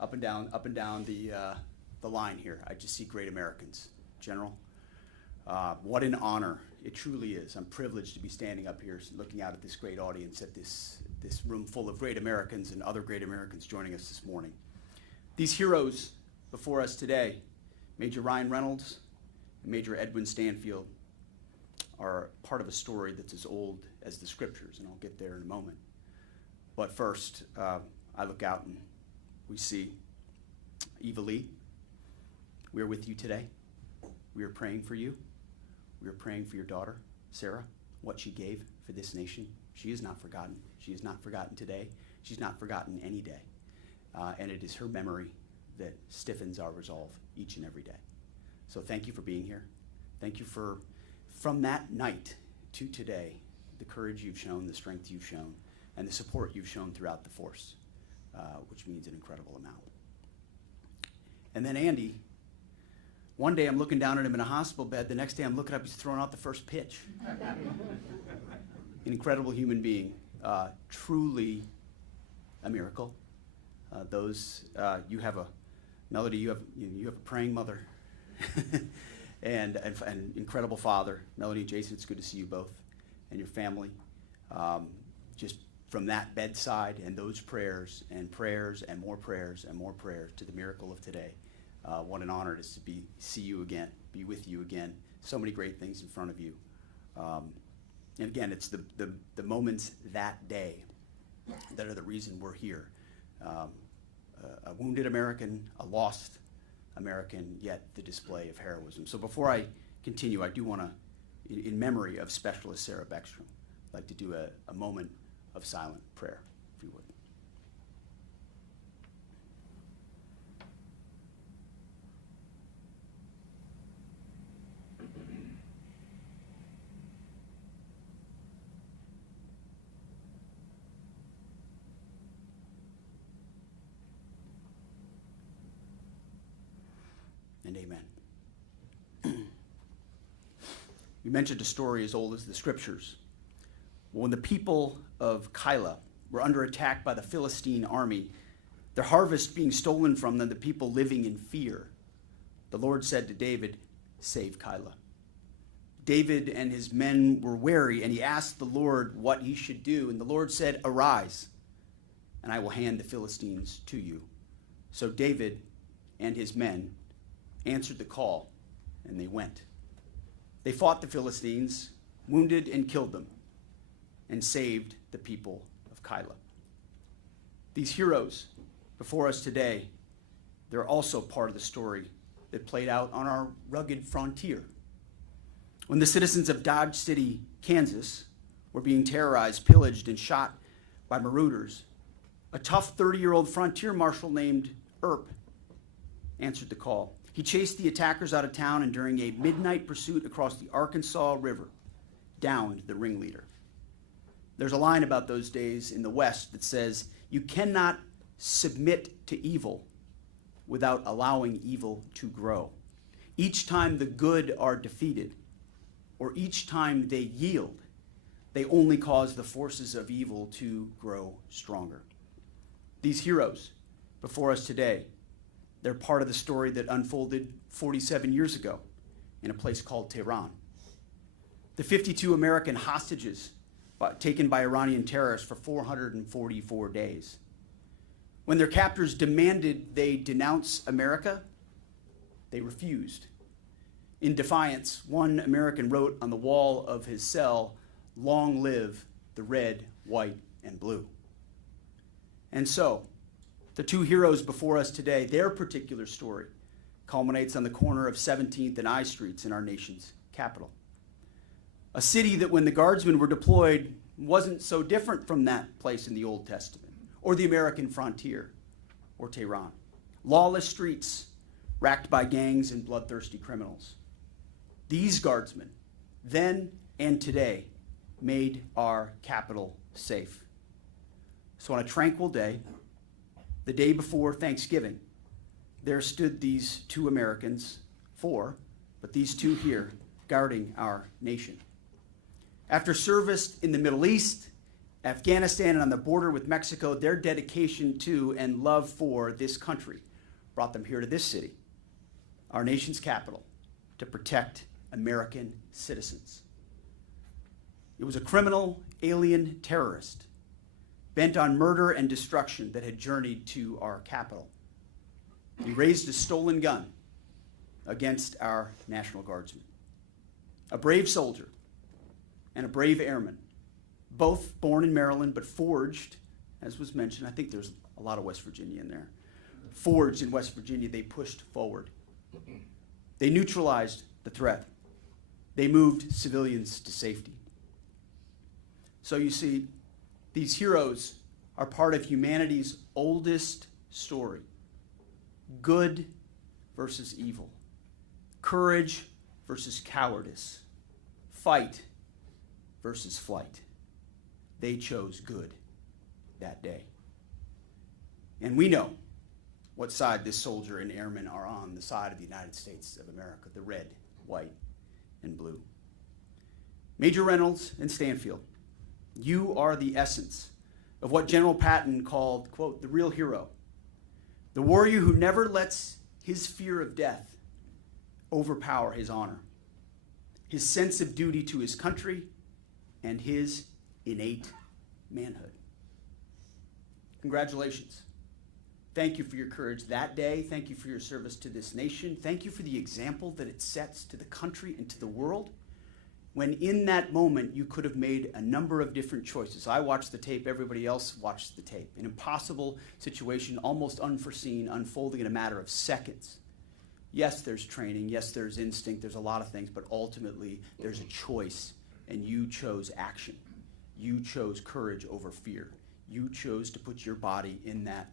up and down the line here. I just see great Americans. General, what an honor it truly is. I'm privileged to be standing up here looking out at this great audience, at this room full of great Americans and other great Americans joining us this morning. These heroes before us today, Major Reynolds and Major Edwin Stanfield, are part of a story that's as old as the scriptures, and I'll get there in a moment. But first, I look out and we see Eva Lee. We are with you today. We are praying for you. We are praying for your daughter, Sarah, what she gave for this nation. She is not forgotten. She is not forgotten today. She's not forgotten any day. And it is her memory that stiffens our resolve each and every day. So thank you for being here. Thank you for, from that night to today, the courage you've shown, the strength you've shown, and the support you've shown throughout the force, which means an incredible amount. And then Andy, one day I'm looking down at him in a hospital bed. The next day I'm looking up, he's throwing out the first pitch. An incredible human being, truly a miracle. You have a Melody, you have a praying mother and an incredible father. Melody and Jason, it's good to see you both and your family. Just from that bedside and those prayers and prayers and more prayers and more prayers to the miracle of today. What an honor it is to see you again, be with you again. So many great things in front of you. And again, it's the moments that day that are the reason we're here. A wounded American, a lost American, yet the display of heroism. So before I continue, I do want to, in memory of Specialist Sarah Beckstrom, I'd like to do a moment of silent prayer, if you would. And amen. We mentioned a story as old as the scriptures. When the people of Keilah were under attack by the Philistine army, their harvest being stolen from them, the people living in fear, the Lord said to David, "Save Keilah." David and his men were wary, and he asked the Lord what he should do. And the Lord said, "Arise, and I will hand the Philistines to you." So David and his men answered the call, and they went. They fought the Philistines, wounded and killed them, and saved the people of Keilah. These heroes before us today, they're also part of the story that played out on our rugged frontier. When the citizens of Dodge City, Kansas, were being terrorized, pillaged, and shot by marauders, a tough 30-year-old frontier marshal named Earp answered the call. He chased the attackers out of town, and during a midnight pursuit across the Arkansas River, downed the ringleader. There's a line about those days in the West that says, "You cannot submit to evil without allowing evil to grow. Each time the good are defeated, or each time they yield, they only cause the forces of evil to grow stronger." These heroes before us today, they're part of the story that unfolded 47 years ago in a place called Tehran. The 52 American hostages taken by Iranian terrorists for 444 days. When their captors demanded they denounce America, they refused. In defiance, one American wrote on the wall of his cell, "Long live the red, white, and blue." And so, the two heroes before us today, their particular story culminates on the corner of 17th and I Streets in our nation's capital. A city that when the Guardsmen were deployed wasn't so different from that place in the Old Testament, or the American frontier, or Tehran. Lawless streets racked by gangs and bloodthirsty criminals. These Guardsmen, then and today, made our capital safe. So on a tranquil day, the day before Thanksgiving, there stood these two Americans, but these two here, guarding our nation. After service in the Middle East Afghanistan and on the border with Mexico, their dedication to and love for this country brought them here to this city, our nation's capital, to protect American citizens. It was a criminal alien terrorist bent on murder and destruction that had journeyed to our capital. He raised a stolen gun against our National Guardsmen. A brave soldier and a brave airman, both born in Maryland but forged, as was mentioned, I think there's a lot of West Virginia in there. Forged in West Virginia, they pushed forward. They neutralized the threat. They moved civilians to safety. So you see, these heroes are part of humanity's oldest story. Good versus evil. Courage versus cowardice. Fight versus flight. They chose good that day. And we know what side this soldier and airman are on, the side of the United States of America, the red, white, and blue. Major Reynolds and Stanfield, you are the essence of what General Patton called, quote, the real hero, the warrior who never lets his fear of death overpower his honor, his sense of duty to his country, and his innate manhood. Congratulations. Thank you for your courage that day. Thank you for your service to this nation. Thank you for the example that it sets to the country and to the world, when in that moment you could have made a number of different choices. I watched the tape, everybody else watched the tape. An impossible situation, almost unforeseen, unfolding in a matter of seconds. Yes, there's training, yes, there's instinct, there's a lot of things, but ultimately there's a choice, and you chose action. You chose courage over fear. You chose to put your body in that,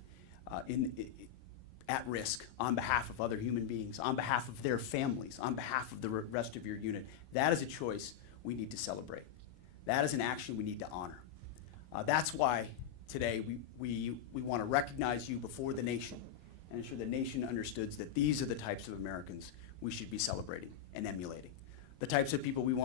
at risk on behalf of other human beings, on behalf of their families, on behalf of the rest of your unit. That is a choice we need to celebrate. That is an action we need to honor. That's why today we want to recognize you before the nation and ensure the nation understands that these are the types of Americans we should be celebrating and emulating. The types of people we want